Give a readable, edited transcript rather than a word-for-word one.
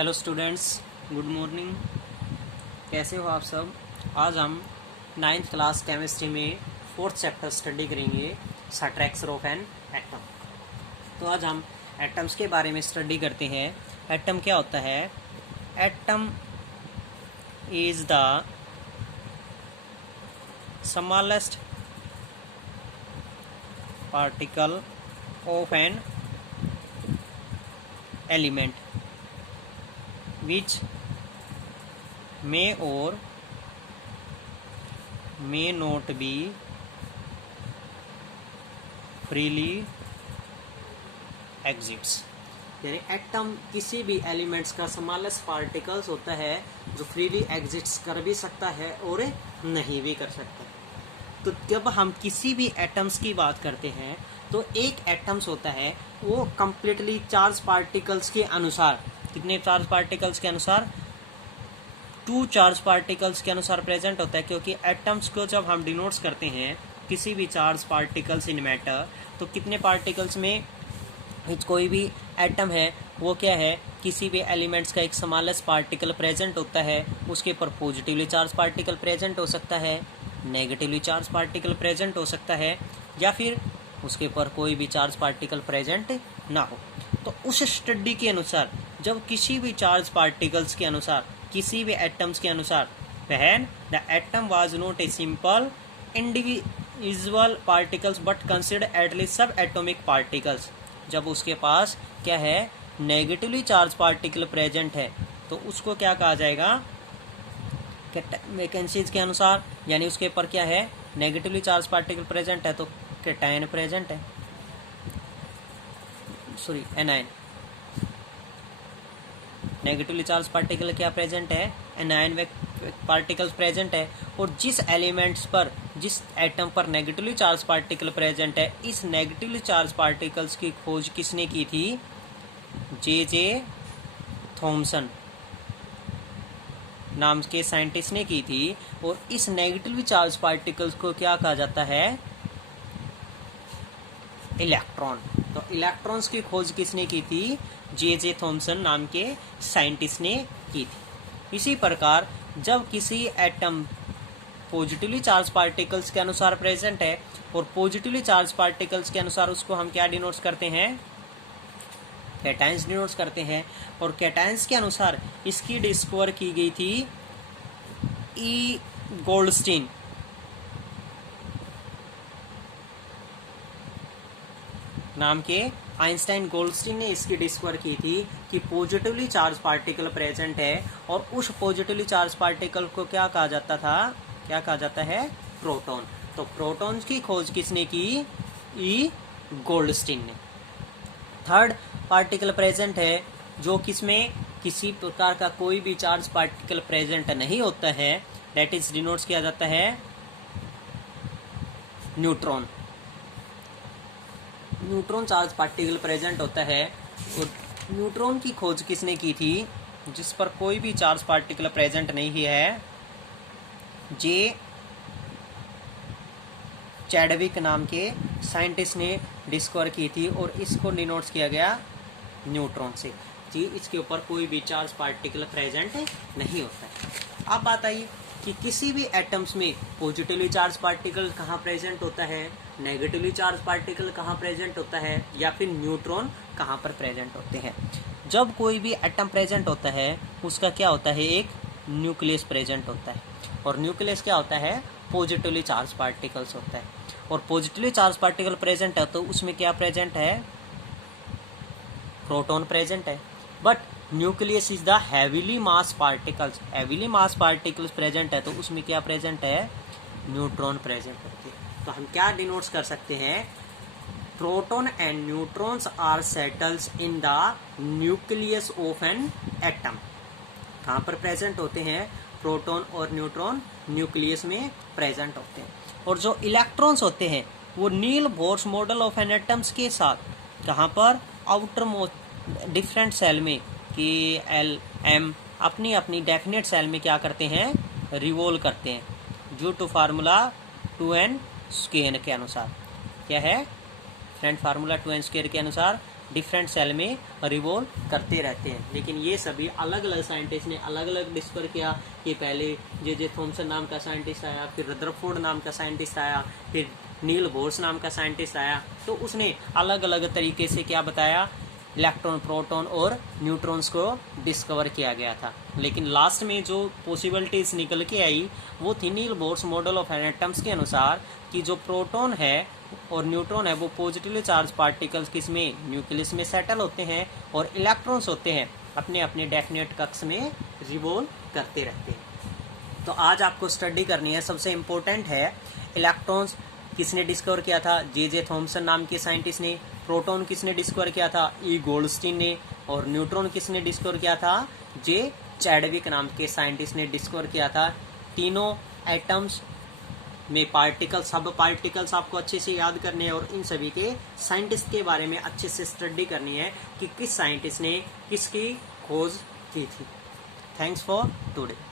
Hello students, good morning. कैसे हो आप सब। आज हम 9th क्लास केमिस्ट्री में 4th चैप्टर स्टडी करेंगे, स्ट्रक्चर ऑफ एन एटम। तो आज हम एटम्स के बारे में स्टडी करते हैं। एटम क्या होता है? Atom is the smallest particle of an element which may or may not be freely exits। यानी एटम किसी भी एलिमेंट्स का स्मॉलेस्ट पार्टिकल्स होता है जो फ्रीली एग्जिट्स कर भी सकता है और नहीं भी कर सकता। तो जब हम किसी भी एटम्स की बात करते हैं तो एक एटम्स होता है वो कंप्लीटली चार्ज पार्टिकल्स के अनुसार, कितने चार्ज पार्टिकल्स के अनुसार? 2 चार्ज पार्टिकल्स के अनुसार प्रेजेंट होता है। क्योंकि एटम्स को जब हम डिनोट्स करते हैं किसी भी चार्ज पार्टिकल्स इन मैटर, तो कितने पार्टिकल्स में कोई भी एटम है वो क्या है, किसी भी एलिमेंट्स का एक स्मॉलेस्ट पार्टिकल प्रेजेंट होता है। उसके ऊपर पॉजिटिवली चार्ज पार्टिकल प्रेजेंट हो सकता है, नेगेटिवली चार्ज पार्टिकल प्रेजेंट हो सकता है, या फिर उसके ऊपर कोई भी चार्ज पार्टिकल प्रेजेंट ना हो। तो उस स्टडी के अनुसार जब किसी भी चार्ज पार्टिकल्स के अनुसार, किसी भी एटम्स के अनुसार, when the atom was not a simple individual particles but considered at least सब एटॉमिक पार्टिकल्स, जब उसके पास क्या है, नेगेटिवली चार्ज पार्टिकल प्रेजेंट है, तो उसको क्या कहा जाएगा? वैकेंसीज के अनुसार, यानी उसके ऊपर क्या है, नेगेटिवली चार्ज पार्टिकल प्रेजेंट है तो कैटायन प्रेजेंट है, sorry anion. Negatively charge particle क्या प्रेजेंट है? एनायन पार्टिकल्स प्रेजेंट है। और जिस एलिमेंट्स पर, जिस एटम पर नेगेटिवली चार्ज पार्टिकल प्रेजेंट है, इस नेगेटिवली चार्ज पार्टिकल्स की खोज किसने की थी? जे थॉमसन नाम के साइंटिस्ट ने की थी। और इस नेगेटिवली चार्ज पार्टिकल्स को क्या कहा जाता है? इलेक्ट्रॉन। तो इलेक्ट्रॉन्स की खोज किसने की थी? जे थॉमसन नाम के साइंटिस्ट ने की थी। इसी प्रकार जब किसी एटम पॉजिटिवली चार्ज पार्टिकल्स के अनुसार प्रेजेंट है और पॉजिटिवली चार्ज पार्टिकल्स के अनुसार उसको हम क्या डिनोट्स करते हैं? कैटायंस डिनोट्स करते हैं। और कैटायंस के अनुसार इसकी डिस्कवर की गई थी ई गोल्डस्टीन नाम के आइंस्टाइन गोल्डस्टीन ने इसकी डिस्कवर की थी कि पॉजिटिवली चार्ज पार्टिकल प्रेजेंट है। और उस पॉजिटिवली चार्ज पार्टिकल को क्या कहा जाता था? क्या कहा जाता है? प्रोटॉन। तो प्रोटॉन की खोज किसने की? ई गोल्डस्टीन ने। थर्ड पार्टिकल प्रेजेंट है जो किसमें किसी प्रकार का कोई भी चार्ज पार्टिकल प्रेजेंट नहीं होता है, दैट इज डिनोट्स किया जाता है neutron. Neutron charge particle present होता है। और न्यूट्रॉन की खोज किसने की थी? जिस पर कोई भी चार्ज पार्टिकल प्रेजेंट नहीं है, जे चैडविक नाम के साइंटिस्ट ने डिस्कवर की थी। और इसको डिनोट्स किया गया न्यूट्रॉन से जी, इसके ऊपर कोई भी चार्ज पार्टिकल प्रेजेंट नहीं होता है। अब बात आई कि किसी भी एटम्स में पॉजिटिवली चार्ज पार्टिकल कहाँ प्रेजेंट होता है, नेगेटिवली चार्ज पार्टिकल कहाँ प्रेजेंट होता है, या फिर न्यूट्रॉन कहाँ पर प्रेजेंट होते हैं। जब कोई भी एटम प्रेजेंट होता है उसका क्या होता है? एक न्यूक्लियस प्रेजेंट होता है। और न्यूक्लियस क्या होता है? पॉजिटिवली चार्ज पार्टिकल्स होता है। और पॉजिटिवली चार्ज पार्टिकल प्रेजेंट है तो उसमें क्या प्रेजेंट है? प्रोटॉन प्रेजेंट है। But nucleus is the heavily mass particles, heavily mass particles present है तो उसमें क्या प्रेजेंट है? न्यूट्रॉन प्रेजेंट होते हैं। तो हम क्या डिनोट्स कर सकते हैं? Proton and neutrons are settles in the nucleus of an atom. कहाँ पर प्रेजेंट होते हैं? प्रोटॉन और न्यूट्रॉन न्यूक्लियस में प्रेजेंट होते हैं। और जो इलेक्ट्रॉन्स होते हैं वो Niels Bohr's model of an atoms के साथ कहाँ पर? आउटर मोस्ट डिफरेंट सेल में, KLM, अपनी अपनी डेफिनेट सेल में क्या करते हैं? रिवॉल्व करते हैं due to formula 2n square के अनुसार। क्या है फ्रेंड? फार्मूला 2n स्क्वायर के अनुसार डिफरेंट सेल में रिवॉल्व करते रहते हैं। लेकिन ये सभी अलग अलग साइंटिस्ट ने अलग अलग डिस्कवर किया कि पहले जे थॉमसन नाम का साइंटिस्ट आया, फिर रदरफोर्ड नाम का साइंटिस्ट आया, फिर नील बोर्स नाम का साइंटिस्ट आया। तो उसने अलग अलग तरीके से क्या बताया, इलेक्ट्रॉन, प्रोटॉन और न्यूट्रॉन्स को डिस्कवर किया गया था। लेकिन लास्ट में जो पॉसिबिलिटीज निकल के आई वो थी नील बोर्स मॉडल ऑफ एटम्स के अनुसार कि जो प्रोटॉन है और न्यूट्रॉन है वो पॉजिटिवली चार्ज पार्टिकल्स किसमें, न्यूक्लियस में सेटल होते हैं, और इलेक्ट्रॉन्स होते हैं अपने अपने डेफिनेट कक्ष में रिवॉल्व करते रहते हैं। तो आज आपको स्टडी करनी है, सबसे इम्पोर्टेंट है इलेक्ट्रॉन्स किसने डिस्कवर किया था, जे थॉमसन नाम के साइंटिस्ट ने। प्रोटॉन किसने डिस्कवर किया था, ई गोल्डस्टीन ने। और न्यूट्रॉन किसने डिस्कवर किया था, जे चैडविक नाम के साइंटिस्ट ने डिस्कवर किया था। तीनों एटम्स में पार्टिकल, सब पार्टिकल्स आपको अच्छे से याद करने हैं और इन सभी के साइंटिस्ट के बारे में अच्छे से स्टडी करनी है कि किस साइंटिस्ट ने किसकी खोज की थी। Thanks for today.